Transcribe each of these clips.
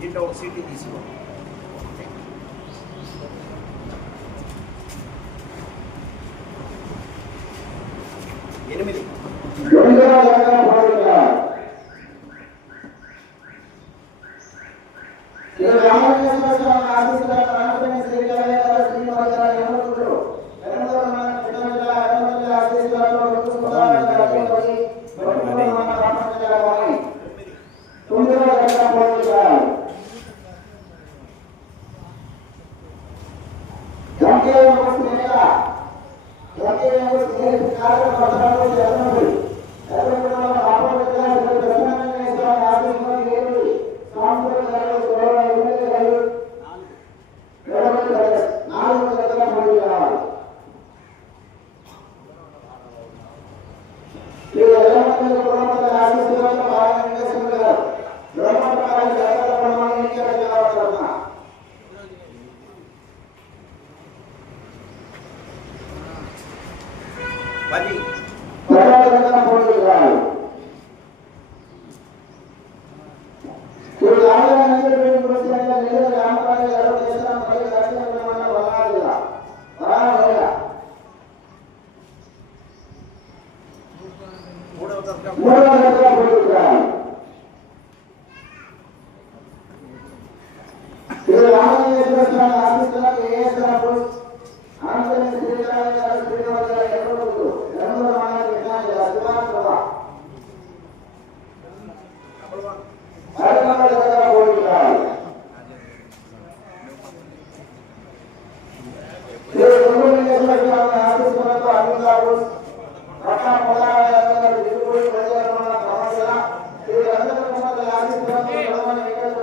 దీంట్లో ఒక సీట్ తీసుకో ఎనిమిది. வலி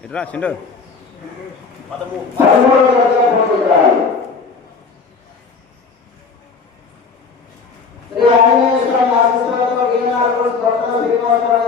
ఎట్రా సిండు. శ్రీ ఆంజనేయ స్వామి ఆశీస్సులతో ఈనాడు శ్రీనివాసరావు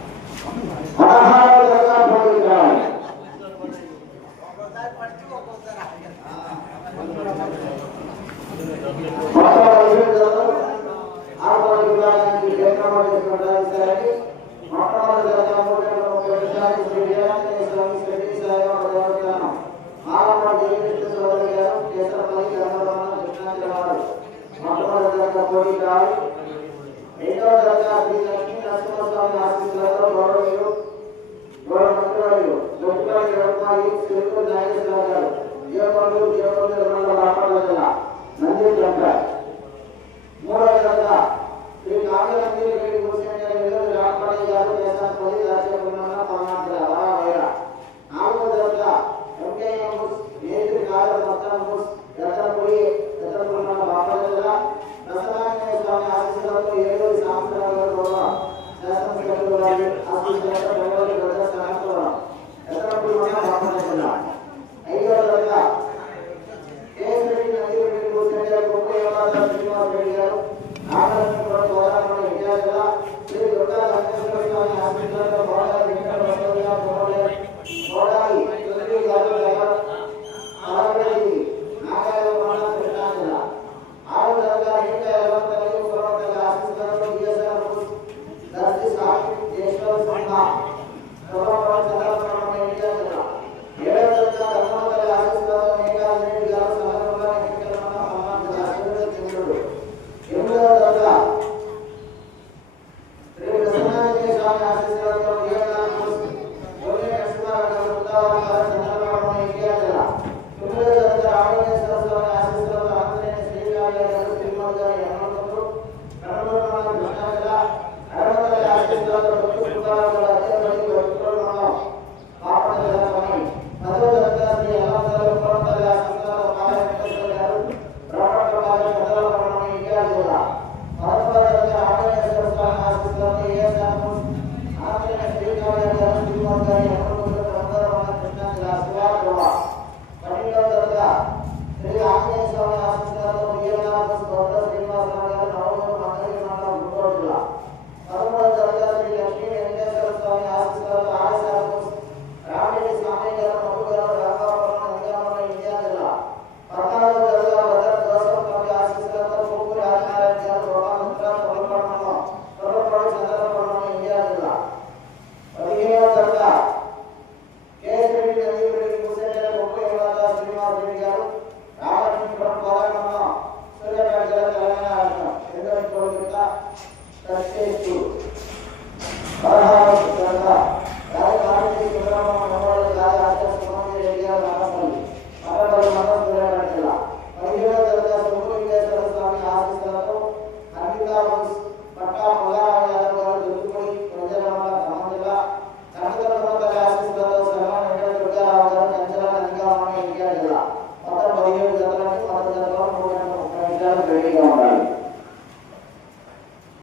సపోర్ట్ గ్రౌండ్ ఏదో రకంగా దీనికి నష్టపోతాం ఆశిస్తున్నారు గౌరవీయులు గౌరవమంత్రులు ముఖ్య వ్యవసాయ శ్రీకు నాయకులు జీవబంధు జీవబంధు నిర్మాణ రాపడల నంది